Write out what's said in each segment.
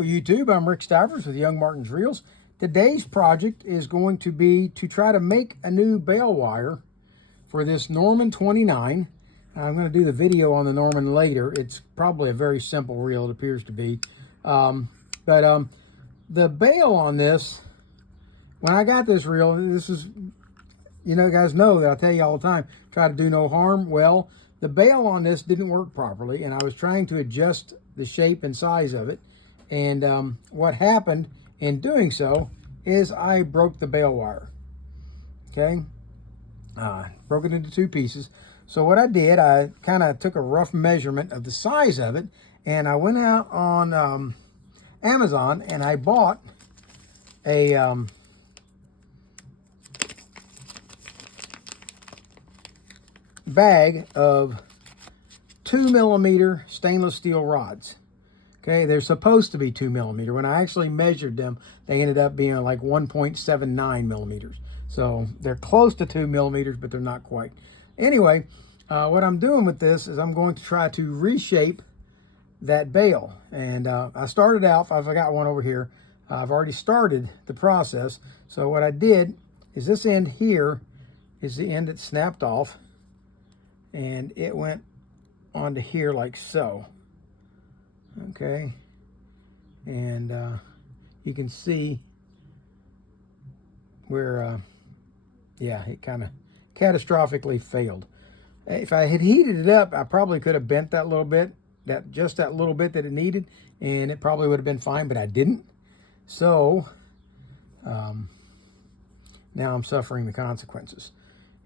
Hello YouTube, I'm Rick Stivers with Young Martin's Reels. Today's project is going to be to try to make a new bail wire for this Norman 29. I'm going to do the video on the Norman later. It's probably a very simple reel, it appears to be. The bail on this, when I got this reel, this is, you know, guys know that I tell you all the time, try to do no harm. Well, the bail on this didn't work properly, and I was trying to adjust the shape and size of it. And what happened in doing so is I broke the bail wire. Okay, broke it into two pieces. So what I did, I kind of took a rough measurement of the size of it, and I went out on Amazon and I bought a bag of 2mm stainless steel rods. Okay, they're supposed to be 2mm. When I actually measured them, they ended up being like 1.79mm. So they're close to 2mm, but they're not quite. Anyway, what I'm doing with this is I'm going to try to reshape that bail. And I started out, I've got one over here. I've already started the process. So what I did is this end here is the end that snapped off. And it went onto here like so. Okay, and you can see where yeah, it kind of catastrophically failed. If I had heated it up, I probably could have bent that little bit, just that little bit that it needed, and it probably would have been fine, but I didn't. So now I'm suffering the consequences,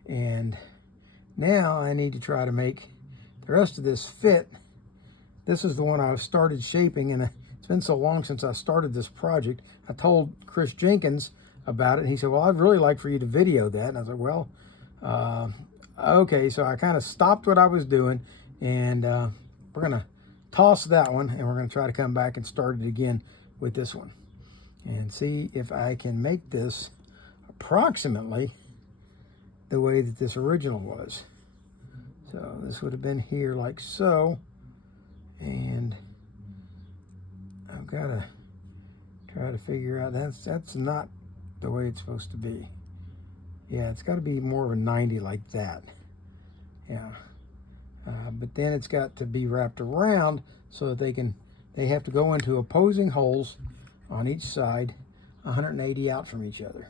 and now I need to try to make the rest of this fit. This is the one I started shaping, and it's been so long since I started this project. I told Chris Jenkins about it, and he said, well, I'd really like for you to video that. And I said, well, okay. So I kind of stopped what I was doing, and we're going to toss that one, and we're going to try to come back and start it again with this one and see if I can make this approximately the way that this original was. So this would have been here like so. And I've got to try to figure out that's not the way it's supposed to be. Yeah, it's got to be more of a 90 like that. Yeah, but then it's got to be wrapped around so that they have to go into opposing holes on each side, 180 out from each other.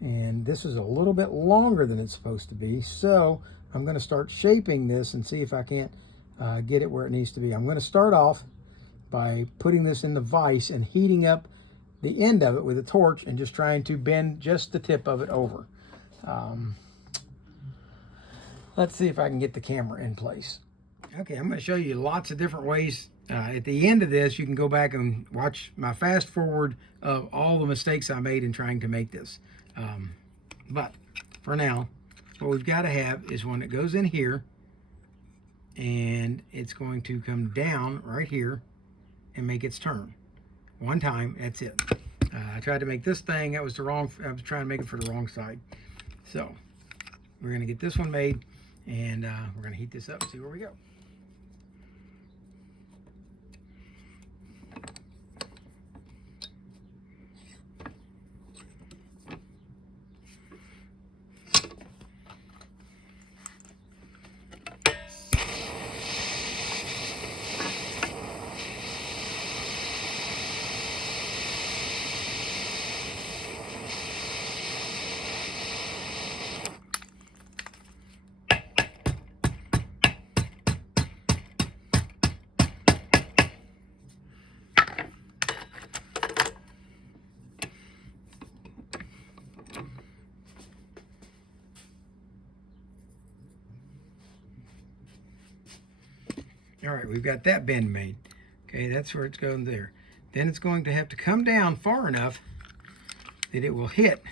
And this is a little bit longer than it's supposed to be, so I'm going to start shaping this and see if I can't get it where it needs to be. I'm going to start off by putting this in the vise and heating up the end of it with a torch and just trying to bend just the tip of it over. Let's see if I can get the camera in place. Okay, I'm going to show you lots of different ways. At the end of this, you can go back and watch my fast forward of all the mistakes I made in trying to make this. But for now, what we've got to have is one that goes in here, and it's going to come down right here and make its turn. One time, that's it. I tried to make this thing, I was trying to make it for the wrong side. So we're going to get this one made, and we're going to heat this up and see where we go. All right, we've got that bend made. Okay, that's where it's going there. Then it's going to have to come down far enough that it will hit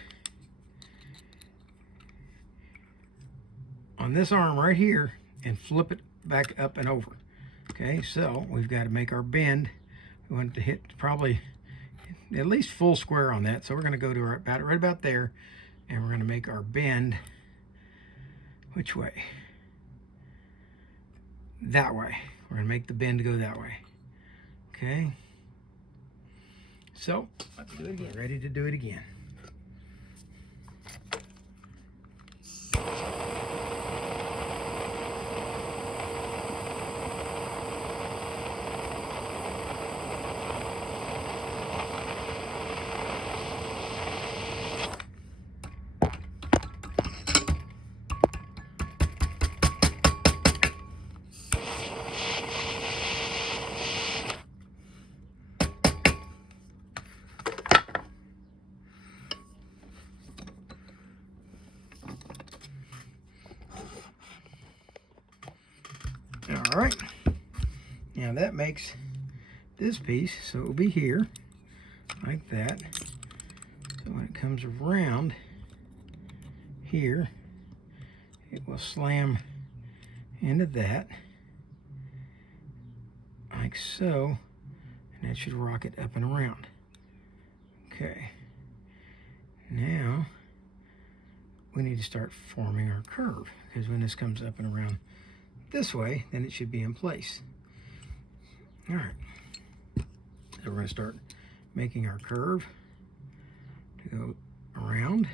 on this arm right here and flip it back up and over. Okay, so we've got to make our bend. We want it to hit probably at least full square on that. So we're going to go to right about there, and we're going to make our bend. Which way? That way. We're going to make the bend go that way. Okay. So, let's do it again. Ready to do it again. All right, now that makes this piece, so it will be here, like that. So when it comes around here, it will slam into that, like so, and that should rock it up and around. Okay, now we need to start forming our curve, because when this comes up and around this way, then it should be in place. All right, so we're going to start making our curve to go around.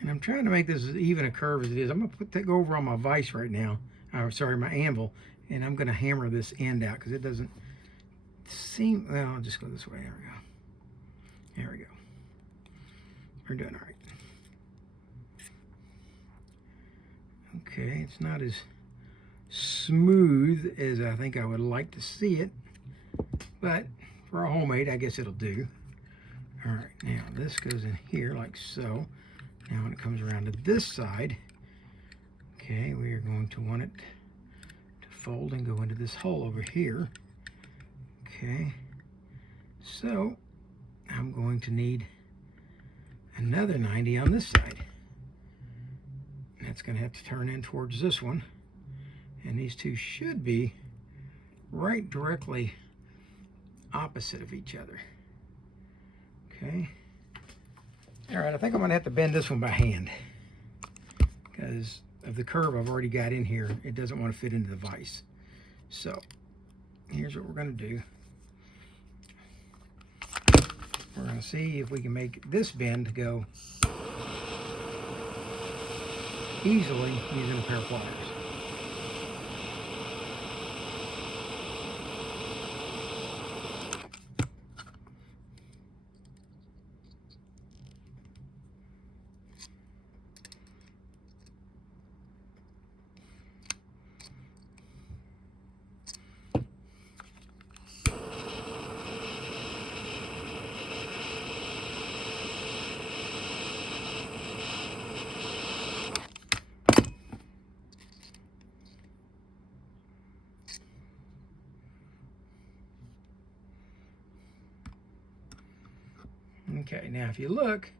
And I'm trying to make this as even a curve as it is. I'm going to put that over on my vise right now. Sorry, my anvil. And I'm going to hammer this end out because it doesn't seem... Well, I'll just go this way. There we go. There we go. We're doing all right. Okay, it's not as smooth as I think I would like to see it. But for a homemade, I guess it'll do. All right, now this goes in here like so. Now when it comes around to this side, okay, we are going to want it to fold and go into this hole over here. Okay, so I'm going to need another 90 on this side. That's going to have to turn in towards this one. And these two should be right directly opposite of each other. Okay. All right, I think I'm going to have to bend this one by hand because of the curve I've already got in here. It doesn't want to fit into the vise. So here's what we're going to do. We're going to see if we can make this bend go easily using a pair of pliers. Okay, now if you look,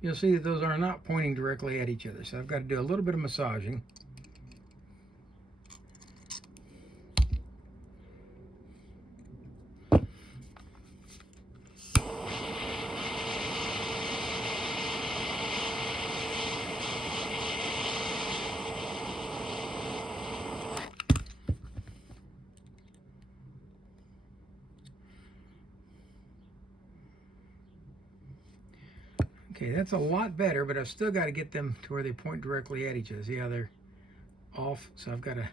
you'll see that those are not pointing directly at each other. So I've got to do a little bit of massaging. Okay, that's a lot better, but I've still got to get them to where they point directly at each other. See how they're off? So I've got to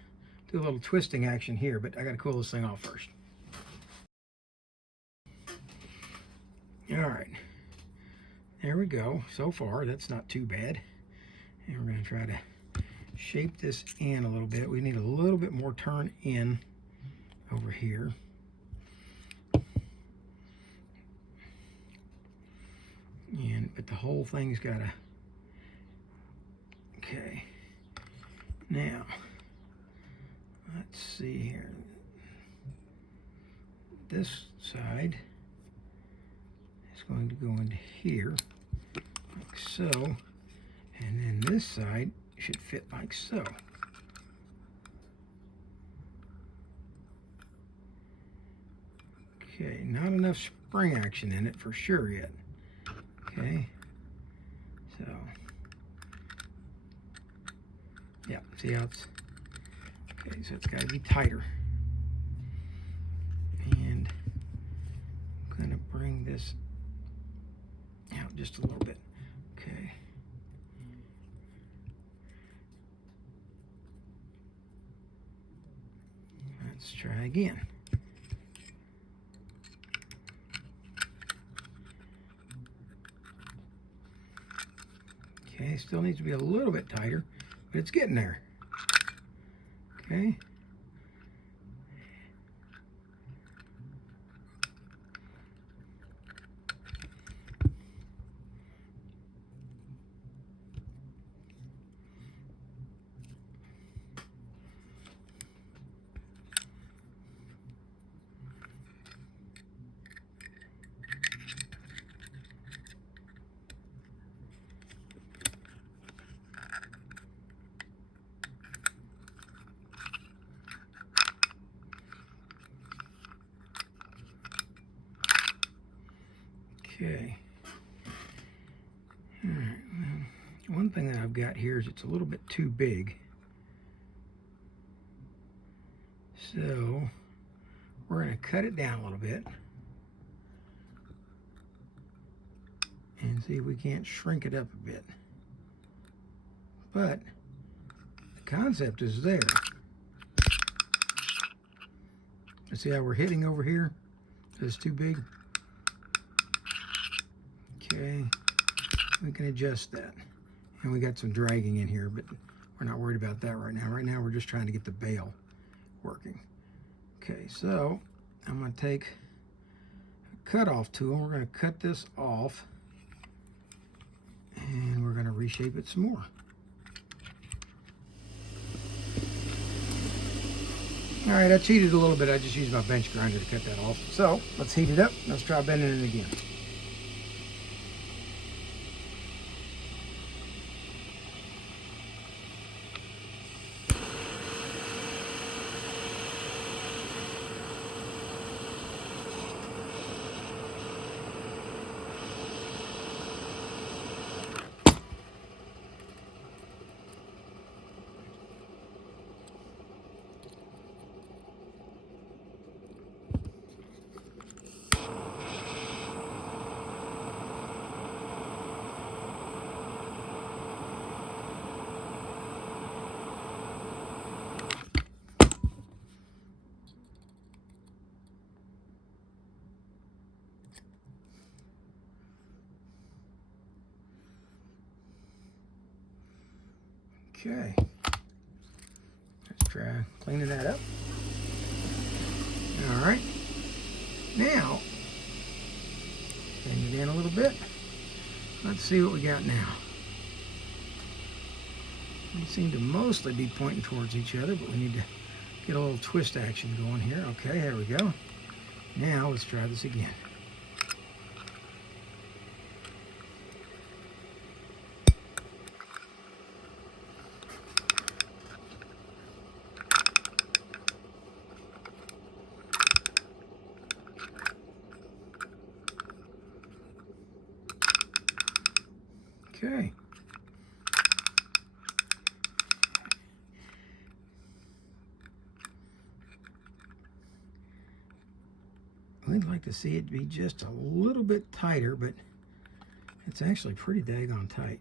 do a little twisting action here, but I got to cool this thing off first. All right, there we go. So far, that's not too bad. And we're going to try to shape this in a little bit. We need a little bit more turn in over here. But the whole thing's got to... Okay. Now, let's see here. This side is It's going to go into here, like so. And then this side should fit like so. Okay, not enough spring action in it for sure yet. Okay, so, yeah, see how it's, okay, so it's got to be tighter. And I'm going to bring this out just a little bit. Okay. Let's try again. Okay, still needs to be a little bit tighter, but it's getting there. Okay. Okay. All right. Well, one thing that I've got here is it's a little bit too big. So we're going to cut it down a little bit and see if we can't shrink it up a bit. But the concept is there. See how we're hitting over here? It's too big. Okay, we can adjust that. And we got some dragging in here, but we're not worried about that right now. Right now, we're just trying to get the bail working. Okay, so I'm going to take a cutoff tool. We're going to cut this off, and we're going to reshape it some more. All right, that's heated a little bit. I just used my bench grinder to cut that off. So let's heat it up. Let's try bending it again. Okay, let's try cleaning that up. All right, now bring it in a little bit. Let's see what we got now. They seem to mostly be pointing towards each other, but we need to get a little twist action going here. Okay, there we go. Now let's try this again. Okay. We'd like to see it be just a little bit tighter, but it's actually pretty daggone tight.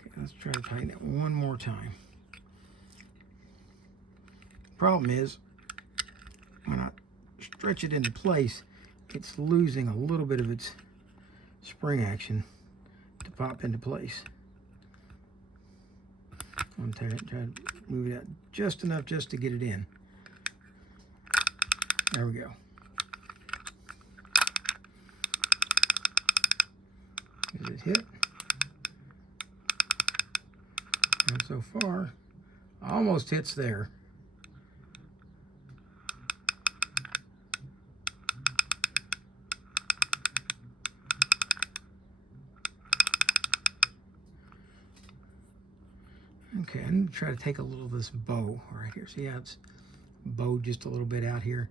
Okay, let's try to tighten it one more time. Problem is, when I stretch it into place, it's losing a little bit of its spring action to pop into place. I'm trying to move it out just enough just to get it in. There we go. Does it hit? And so far, almost hits there. Okay, I'm going to try to take a little of this bow right here. See how it's bowed just a little bit out here?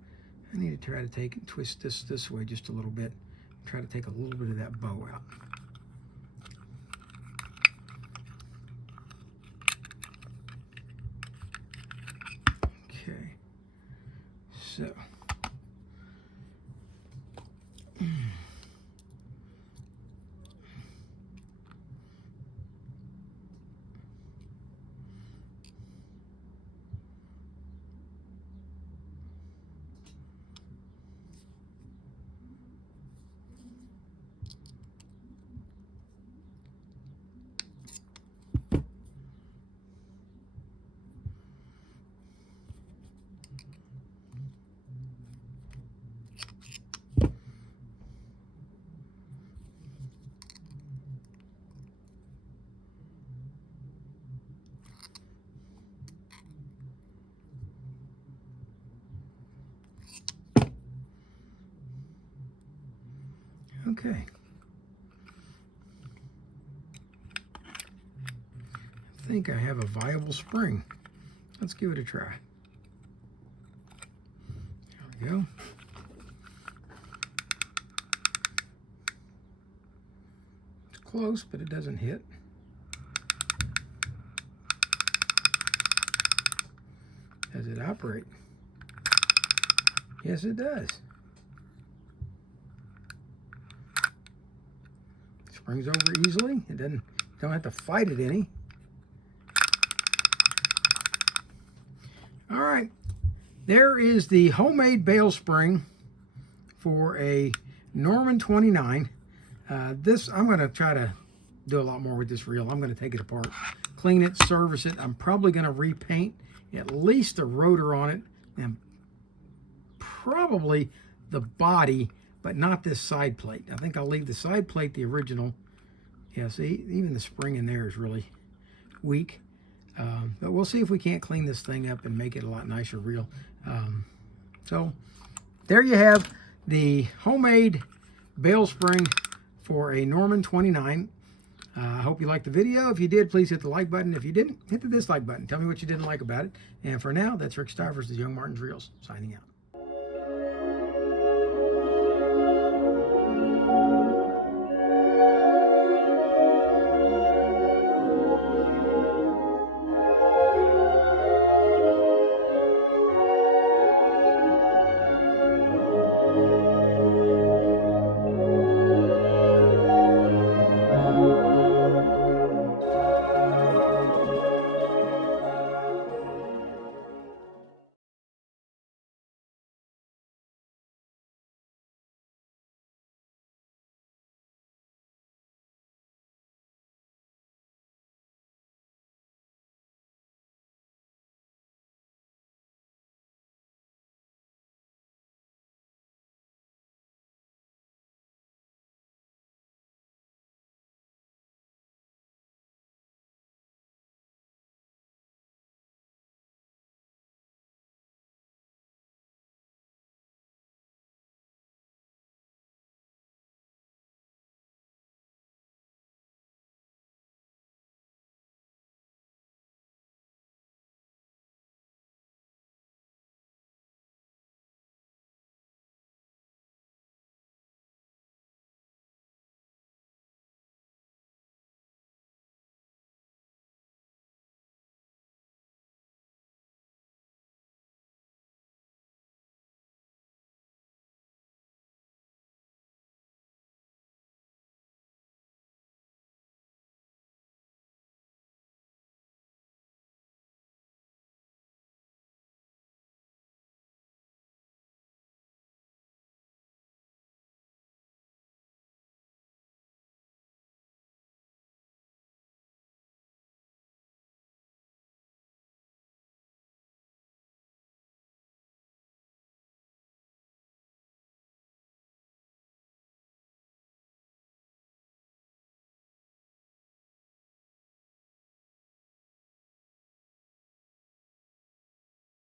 I need to try to take and twist this way just a little bit. Try to take a little bit of that bow out. Okay, so okay. I think I have a viable spring. Let's give it a try. There we go. It's close, but it doesn't hit. Does it operate? Yes, it does. Springs over easily. It don't have to fight it any. All right, there is the homemade bail spring for a Norman 29. This, I'm going to try to do a lot more with this reel. I'm going to take it apart, clean it, service it. I'm probably going to repaint at least the rotor on it and probably the body, but not this side plate. I think I'll leave the side plate the original. Yeah, see, even the spring in there is really weak. But we'll see if we can't clean this thing up and make it a lot nicer reel. So there you have the homemade bail spring for a Norman 29. I hope you liked the video. If you did, please hit the like button. If you didn't, hit the dislike button. Tell me what you didn't like about it. And for now, that's Rick Stivers, the Young Martin's Reels, signing out.